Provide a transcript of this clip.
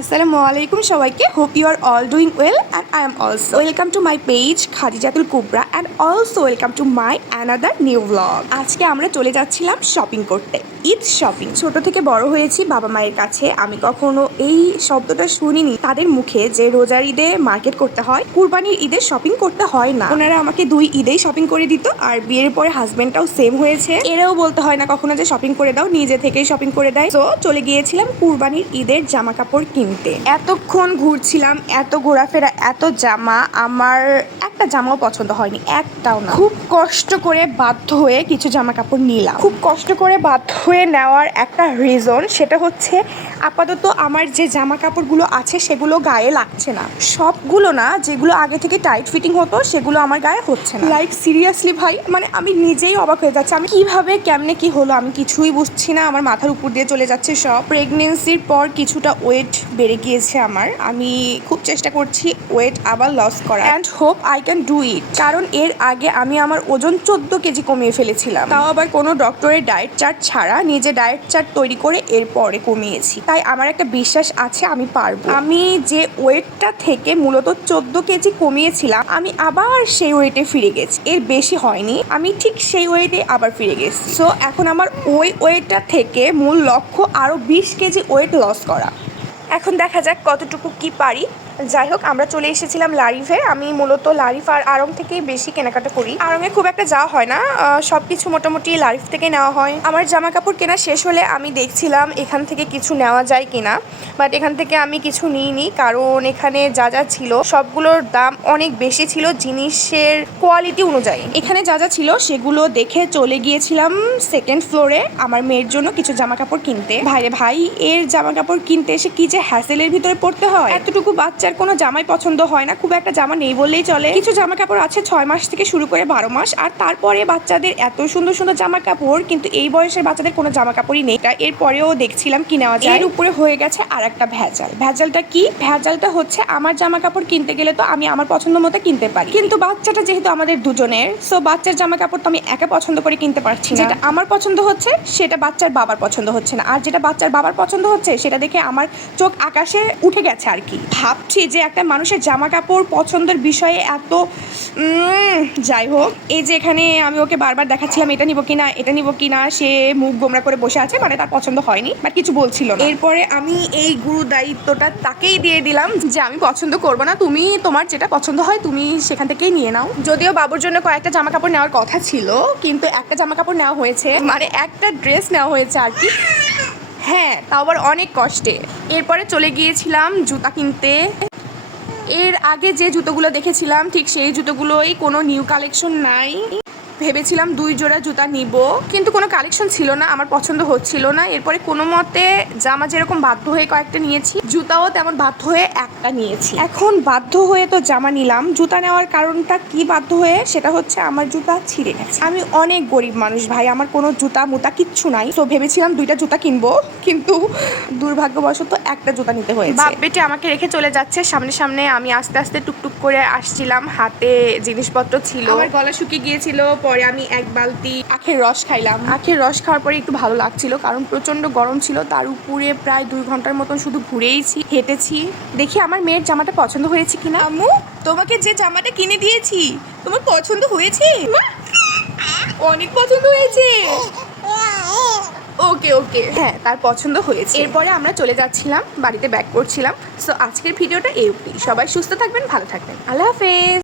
আসসালামু আলাইকুম সবাইকে। Hope you are all doing well and I am also welcome to my page Khadijatul Kubra and also welcome to my another new blog. আজকে আমরা চলে যাচ্ছিলাম shopping করতে, ঈদ শপিং। ছোট থেকে বড় হয়েছি বাবা মায়ের কাছে, আমি কখনো এই শব্দটা শুনিনি তাদের মুখে যে রোজার ঈদে মার্কেট করতে হয়, কুরবানির ঈদে শপিং করতে হয় না। ওনারা আমাকে দুই ঈদেই শপিং করে দিত, আর বিয়ের পরে হাজবেন্ডটাও সেম হয়েছে। এরাও বলতে হয় না কখনো যে শপিং করে দাও, নিজে থেকেই শপিং করে দেয়। তো চলে গিয়েছিলাম কুরবানির ঈদের জামা কাপড় কিনতে। এতক্ষণ ঘুরছিলাম, এত ঘোরাফেরা, এত জামা, আমার একটা জামাও পছন্দ হয়নি, একটাও না। খুব কষ্ট করে বাধ্য হয়ে কিছু জামা কাপড় নিলাম। খুব কষ্ট করে বাধ্য হয়ে নেওয়ার একটা রিজন, সেটা হচ্ছে আপাতত আমার যে জামা কাপড়গুলো আছে সেগুলো গায়ে লাগছে না। সবগুলো না, যেগুলো আগে থেকে টাইট ফিটিং হতো সেগুলো আমার গায়ে হচ্ছে না। লাইক সিরিয়াসলি ভাই, মানে আমি নিজেই অবাক হয়ে যাচ্ছি। আমি কিভাবে কেমনে কি হলো আমি কিছুই বুঝছি না। আমার মাথার উপর দিয়ে চলে যাচ্ছে সব। প্রেগনেন্সির পর কিছুটা ওয়েট বেড়ে গিয়েছে আমার। আমি খুব চেষ্টা করছি ওয়েট আবার লস করা, and hope I can do it. কারণ এর আগে আমি আমার ওজন 14 কেজি কমিয়ে ফেলেছিলাম, তাও আবার কোনো ডক্টরের ডায়েট চার্ট ছাড়া, নিজে ডায়েট চার্ট তৈরি করে এরপরে কমিয়েছি। তাই আমার একটা বিশ্বাস আছে আমি পারবো। আমি যে ওয়েটটা থেকে মূলত 14 কেজি কমিয়েছিলাম, আমি আবার সেই ওয়েটে ফিরে গেছি। এর বেশি হয়নি, আমি ঠিক সেই ওয়েটে আবার ফিরে গেছি। সো এখন আমার ওই ওয়েটটা থেকে মূল লক্ষ্য আরও 20 কেজি ওয়েট লস করা। এখন দেখা যাক কতটুকু কি পারি। যাই হোক, আমরা চলে এসেছিলাম লারিফে। আমি মূলত লারিফ আর আড়ং থেকেই বেশি কেনাকাটা করি। আড়ংয়ে খুব একটা যাওয়া হয় না, সব কিছু মোটামুটি লারিফ থেকে নেওয়া হয়। আমার জামা কাপড় কেনা শেষ হলে আমি দেখছিলাম এখান থেকে কিছু নেওয়া যায় কিনা, বাট এখান থেকে আমি কিছু নিইনি, কারণ এখানে যা যা ছিল সবগুলোর দাম অনেক বেশি ছিল জিনিসের কোয়ালিটি অনুযায়ী। এখানে যা যা ছিল সেগুলো দেখে চলে গিয়েছিলাম সেকেন্ড ফ্লোরে আমার মেয়ের জন্য কিছু জামা কাপড় কিনতে। ভাইরে ভাই, এর জামা কাপড় কিনতে এসে কি যে হ্যাসেলের ভিতরে পড়তে হয়। এতটুকু বাচ্চার কোনো জামাই পছন্দ হয় না, খুব একটা জামা নেই বললেই চলে। কিছু জামা কাপড় আছে 6 মাস থেকে শুরু করে 12 মাস, আর তারপরে বাচ্চাদের এত সুন্দর সুন্দর জামা কাপড়, কিন্তু এই বয়সের বাচ্চাদের কোনো জামা কাপড়ই নেই। এরপরেও দেখছিলাম কি নেওয়া যায়। এর উপরে হয়ে গেছে আর একটা ভেজাল। ভেজালটা কি? ভেজালটা হচ্ছে আমার জামা কাপড় কিনতে গেলে তো আমি আমার পছন্দ মতো কিনতে পারি, কিন্তু বাচ্চাটা যেহেতু আমাদের দুজনের, সো বাচ্চার জামা কাপড় তো আমি একা পছন্দ করে কিনতে পারছি না। যেটা আমার পছন্দ হচ্ছে সেটা বাচ্চার বাবার পছন্দ হচ্ছে না, আর যেটা বাচ্চার বাবার পছন্দ হচ্ছে সেটা দেখে আমার চোখ আকাশে উঠে গেছে আর কি। ভাবছি যে একটা মানুষের জামা কাপড় পছন্দের বিষয়ে এত যাই হোক, এই যে এখানে আমি ওকে বারবার দেখাচ্ছিলাম এটা নিব কিনা, এটা নিব কিনা, সে মুখ গোমরা করে বসে আছে, মানে তার পছন্দ হয়নি বাট কিছু বলছিল না। এরপরে আমি এই গুরু দায়িত্বটা তাকেই দিয়ে দিলাম যে আমি পছন্দ করবো না, তুমি তোমার যেটা পছন্দ হয় তুমি সেখান থেকেই নিয়ে নাও। যদিও বাবুর জন্য কয়েকটা জামা কাপড় নেওয়ার কথা ছিল, কিন্তু একটা জামা কাপড় নেওয়া হয়েছে, মানে একটা ড্রেস নেওয়া হয়েছে আর কি। হ্যাঁ, তাও আবার অনেক কষ্টে। এরপরে চলে গিয়েছিলাম জুতা কিনতে। এর আগে যে জুতোগুলো দেখেছিলাম ঠিক সেই জুতোগুলোই, কোনো নিউ কালেকশন নাই। ভেবেছিলাম 2 জোড়া জুতা নিব, কিন্তু কোনো কালেকশন ছিল না, আমার পছন্দ হচ্ছিল না। এরপরে কোনো মতে জামা যেরকম বাধ্য হয়ে কয়েকটা নিয়েছি, জুতাও তেমন বাধ্য হয়ে একটা নিয়েছি। এখন বাধ্য হয়ে তো জামা নিলাম, জুতা নেওয়ার কারণটা কি বাধ্য হয়ে, সেটা হচ্ছে আমার জুতা ছিঁড়ে গেছে। আমি অনেক গরিব মানুষ ভাই, আমার কোনো জুতা মুতা কিচ্ছু নাই। তো ভেবেছিলাম 2টা জুতা কিনবো, কিন্তু দুর্ভাগ্যবশত একটা জুতা নিতে হয়েছে। বাপ বেটে আমাকে রেখে চলে যাচ্ছে সামনে সামনে। আমি আস্তে আস্তে টুকটুক করে আসছিলাম, হাতে জিনিসপত্র ছিল, আমার গলা শুকিয়ে গিয়েছিল। পরে আমি 1 বালতি আখের রস খাইলাম। আখের রস খাওয়ার পরে একটু ভালো লাগছিল, কারণ প্রচন্ড গরম ছিল। তার উপরে প্রায় 2 ঘন্টার মতন শুধু ঘুরেইছি, হেঁটেছি। দেখি আমার মেয়ের জামাটা পছন্দ হয়েছে কিনা। আম্মু, তোমাকে যে জামাটা কিনে দিয়েছি তোমার পছন্দ হয়েছে? অনেক পছন্দ হয়েছে। ওকে ওকে, হ্যাঁ তার পছন্দ হয়েছে। এরপরে আমরা চলে যাচ্ছিলাম বাড়িতে, ব্যাক করছিলাম। সো আজকের ভিডিওটা এই অবধি। সবাই সুস্থ থাকবেন, ভালো থাকবেন, আল্লাহ হাফেজ।